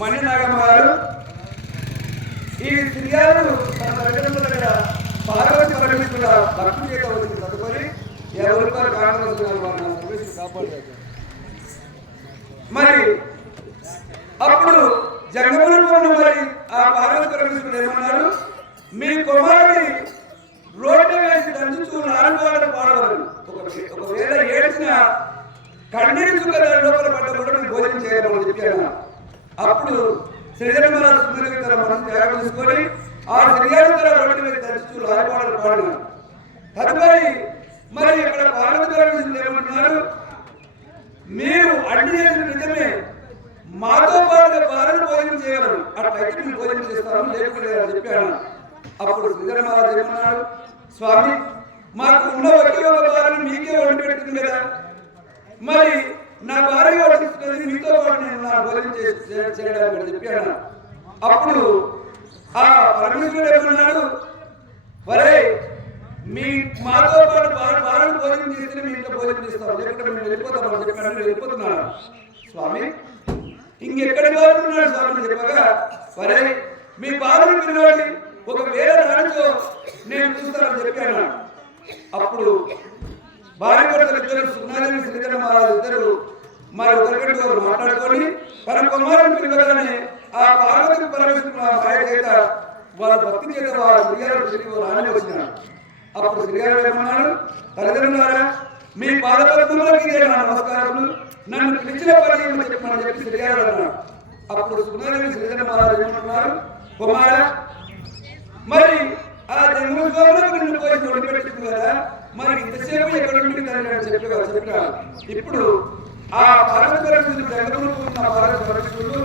మణినాగమ్మ గారు ఈ ఫిర్యాదు తన దగ్గర పార్వతి పరమేశ్వర భక్తి చేత వచ్చింది తదుపరి ఎవరు కాపాడలేదు. మరి అప్పుడు జగములను మరి ఆ పార్వతి పరమేశ్వరుడు ఏమన్నారు, మీ కుమారుడి రోడ్డు వేసి దంచుతూ నాలుగు పాడవలను, ఒకవేళ ఏడ్చిన కన్నీరు చుక్క లోపల పడ్డ కూడా మేము భోజనం చేయాలని చెప్పాను. అప్పుడు శ్రీధర మహారాజు సుందరవి తన మనసు త్యాగం తీసుకొని ఆ శ్రీగారు రోడ్డు మీద దంచుతూ నాలుగు పాడినారు. తదుపరి మరి ఇక్కడ పార్వతి పరమేశ్వరుడు ఏమంటున్నారు, మీరు అడ్డు చేసిన నిజమే, మాతో పాటు పాలన భోజనం చేయగలరు, అట్లయితే మీరు భోజనం చేస్తాను లేకుండా చెప్పాను. అప్పుడు శ్రీధర మహారాజు ఏమన్నాడు, స్వామి మాకు ఉన్న ఒకే ఒక భార్యను మీకే వండి పెడుతుంది కదా, మరి నా భార్య వడ్డిస్తున్నది మీతో పాటు నేను నా భోజనం చేయడానికి చెప్పాను. అప్పుడు ఆ పరమేశ్వరుడు ఏమన్నాడు, వరే మీ మాతో పాటు భార్యను భోజనం చేస్తే మీ ఇంట్లో భోజనం చేస్తాం, లేకుంటే మేము వెళ్ళిపోతామని చెప్పాను. వెళ్ళిపోతున్నాను స్వామి, ఇంకెక్కడ బాగున్నాడు స్వామి చెప్పగా, వరే మీ భార్యను పిలవండి, ఒక వేరే రాజుతో నేను చూస్తానని చెప్పాను. అప్పుడు భార్య భర్తలు ఇద్దరు సున్నాదేవి శ్రీధర మహారాజు ఇద్దరు మరి ఒకరికంటే ఒకరు మాట్లాడుకొని తన కుమారుని పిలవగానే ఆ పార్వతి పరమేశ్వరుడు మాయ చేత వాళ్ళ భక్తి చేత వాళ్ళ శ్రీగారు తిరిగి రాని వచ్చినాడు. అప్పుడు శ్రీగారు ఏమన్నాడు, తల్లిదండ్రులారా మీ పాదపద్మములకి నా నమస్కారములు, నన్ను పిలిచిన పని చెప్పమని చెప్పి శ్రీగారు అన్నాడు. అప్పుడు సున్నాదేవి శ్రీధర మహారాజు ఏమంటున్నారు, కుమారా మరి ఆ జన్మోత్సవంలో నిన్ను పోయి తొడిపెట్టింది కదా, మరి ఇంతసేపు ఎక్కడ చెప్పగా ఇప్పుడు ఆ పరమేశ్వరుడు జగములు ఉన్న పరమేశ్వరుడు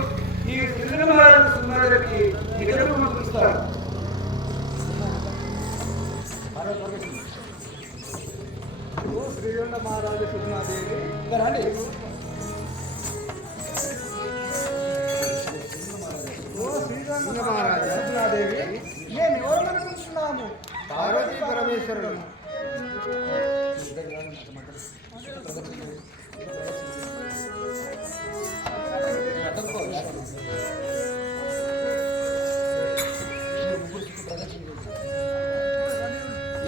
ఈ శ్రీధర మహారాజు సున్నాదేవికి నిజము చూస్తారు. శ్రీధర మహారాజు సున్నాదేవి మహారాజాదేవి మేము ఎవరు అనుకుంటున్నాము, పార్వతీ పరమేశ్వరుడు.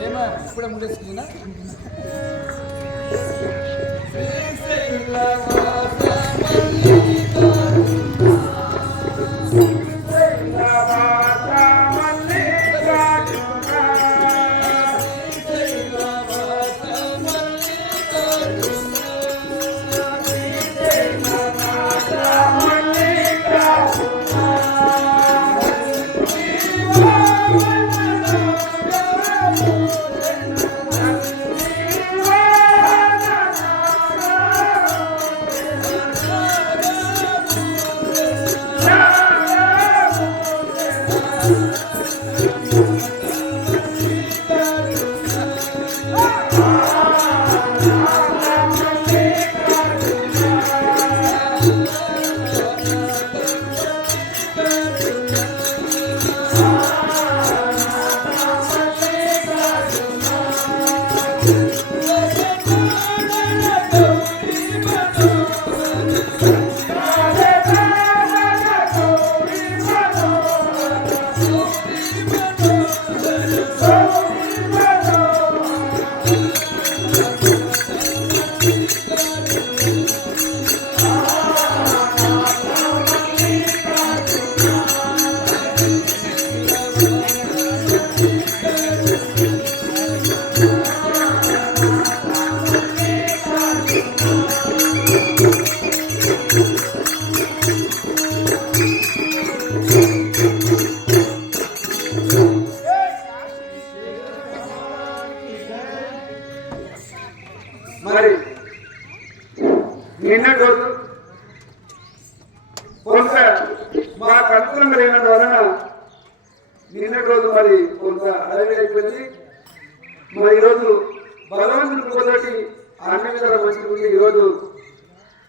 ఏమా ఇప్పుడే ముడేసుకున్నా మరి నిన్నటి రోజు కొంత మాకు అనుకూలం కలిగిన వలన నిన్నటి రోజు మరి కొంత అడవి అయిపోయింది. మరి ఈరోజు భగవంతుని పోతోటి అన్ని విధాల మంచి ఈరోజు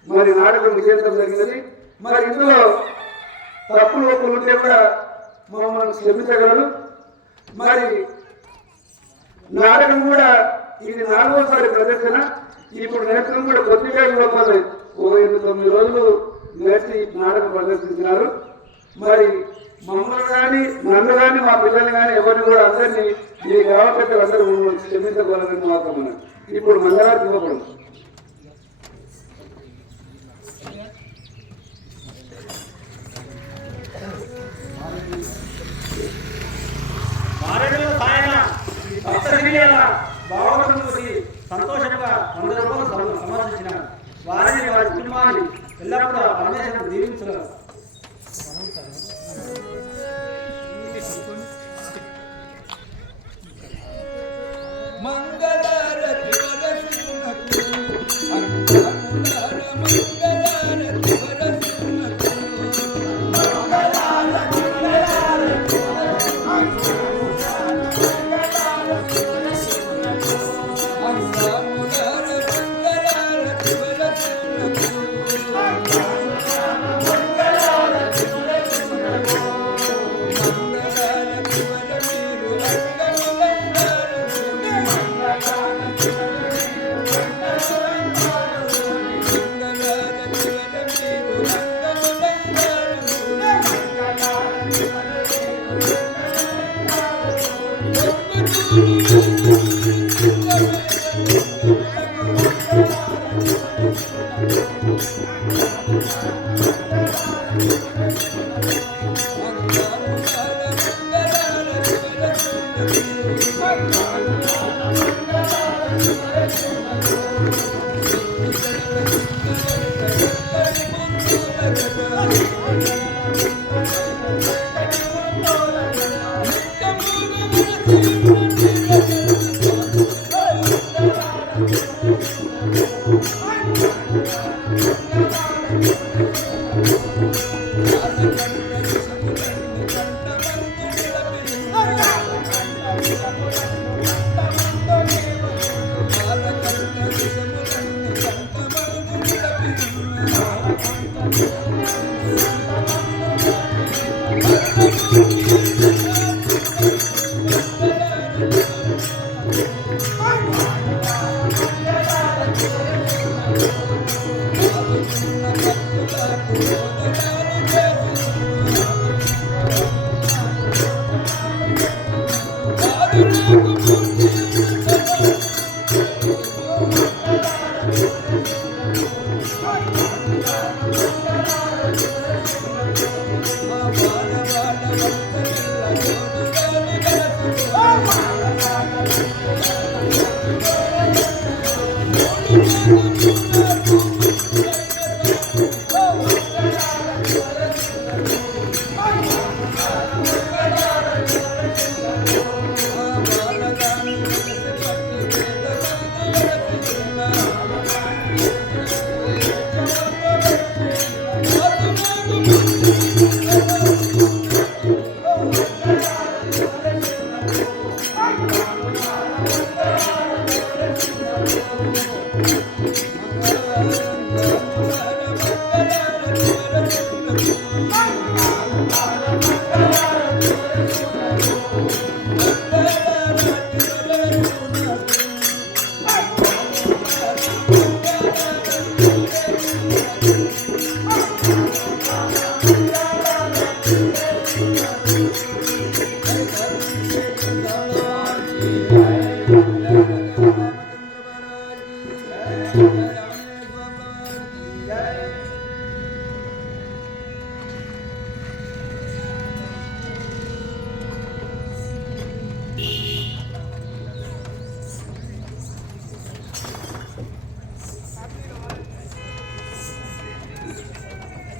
మరి నాటకం విజయంతం జరిగినది. మరి ఇందులో తప్పులు ఒప్పులు ఉంటే కూడా మమ్మల్ని క్షమించగలరు. మరి నాటకం కూడా ఇది 4వసారి ప్రదర్శన. ఇప్పుడు నేర్చుకుని కూడా కొద్దిగా లోపల 8-9 రోజులు నేర్చి నాటకం ప్రదర్శించినారు. మరి మమ్మల్ని కానీ నన్ను కానీ మా పిల్లల్ని కానీ ఎవరిని కూడా అందరినీ ఈ గ్రామ పెద్దలు అందరూ క్షమించగలరని మాత్రం ఇప్పుడు మంగళారతి ఇవ్వకూడదు. బావడం చూసి సంతోషంగా 100 రూపాయలు సమర్పించిన వారిని వారి కుటుంబాన్ని ఎల్లప్పుడూ పరమేశ్వరుడు దీవించగలరు.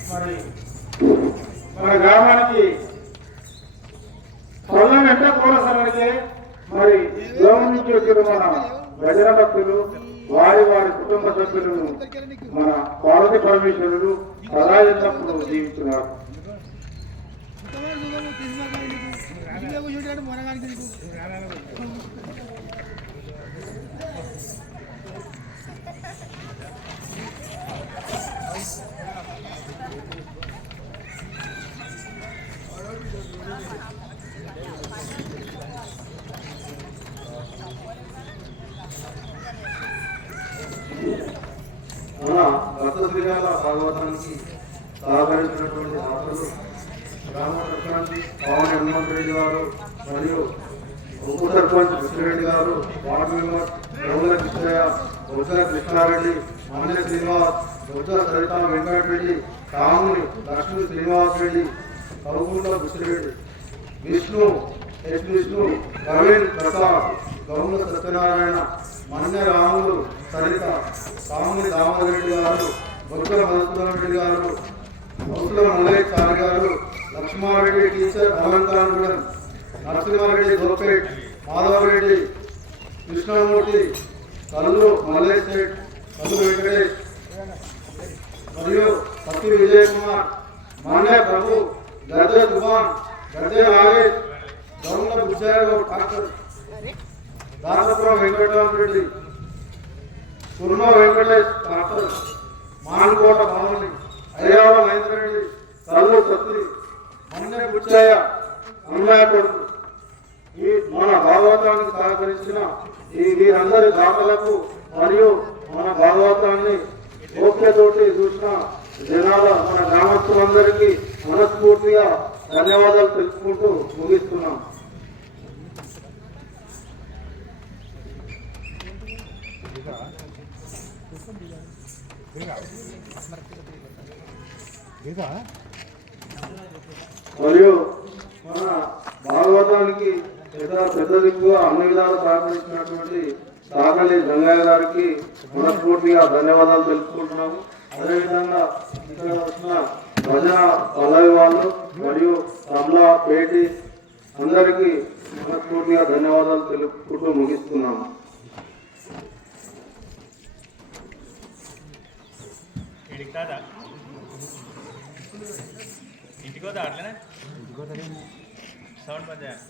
మరి మన గ్రామానికి పొలం ఎంత కోరసరికి మరి గ్రామం నుంచి వచ్చిన మన భజన భక్తులు వారి వారి కుటుంబ సభ్యులను మన పార్వతి పరమేశ్వరుడు సదా ఎల్లప్పుడూ జీవిస్తున్నారు. మన భక్త శ్రీరామ భాగవతానికి సహకరించినటువంటి దాతలు గ్రామ సర్పంచ్ పవన్ హనుమంత్ రెడ్డి గారు మరియు ఉప సర్పంచ్ కృష్ణారెడ్డి గారు, వార్డు మెంబర్ రఘుల కృష్ణయ్య, బొజ్జల కృష్ణారెడ్డి, అన్నె శ్రీనివాస్, బొజ్జల సరిత వెంకటరెడ్డి, కాముని లక్ష్మీ శ్రీనివాస్ రెడ్డి, కౌగుంట్ల కృష్ణరెడ్డి, విష్ణు విష్ణు, ప్రవీణ్ ప్రసాద్, గౌండ సత్యనారాయణ, మన్య రాములు, సరిత, కాముని దామోదర్ రెడ్డి గారు, బొజ్జల మధుసూదన్ రెడ్డి గారు, బొజ్జల మల్లయ్య చారి గారు, లక్ష్మారెడ్డి టీచర్ అలంకారగూడెం, నరసింహారెడ్డి దోపేట్, మాధవరెడ్డి, కృష్ణమూర్తి, కల్లు మల్లేష్ శెట్, కల్లు వెంకటేష్ మరియు పత్తి విజయ్ కుమార్, మన్య ప్రభు, గద్దె సుభాన్, గద్దె నాగేష్, గౌండ్ల బుజ్జారావు డాక్టర్, దాసపురం వెంకటరామరెడ్డి, కుర్మ వెంకటేష్ డాక్టర్, మాన్కోట భవని, అయ్యావ మహేంద్రెడ్డి, కల్లు సత్తి, మన్య బుచ్చయ్య, అన్నయ్య కొడుకు. ఈ మన భాగవతానికి సహకరించిన ఈ వీరందరి దాతలకు మరియు మన భాగవతాన్ని ఓపికతోటి చూసిన జనాల మన గ్రామస్తులందరికీ మనస్ఫూర్తిగా ధన్యవాదాలు తెలుసుకుంటూ ముగిస్తున్నాం. మరియు మన భాగవతానికి పెద్ద దిక్కుగా అన్ని విధాలు సహకరించినటువంటి సాగలి గంగయ్య గారికి మనస్ఫూర్తిగా ధన్యవాదాలు తెలుసుకుంటున్నాము. అదేవిధంగా ఇక్కడ వచ్చిన భజన పల్లవి వాళ్ళు మరియు తబలా పేటి అందరికీ మనస్ఫూర్తిగా ధన్యవాదాలు తెలుపుకుంటూ ముగిస్తున్నాము. ఇంటికి పోతా అట్లనే సౌండ్ పని చేయాలి.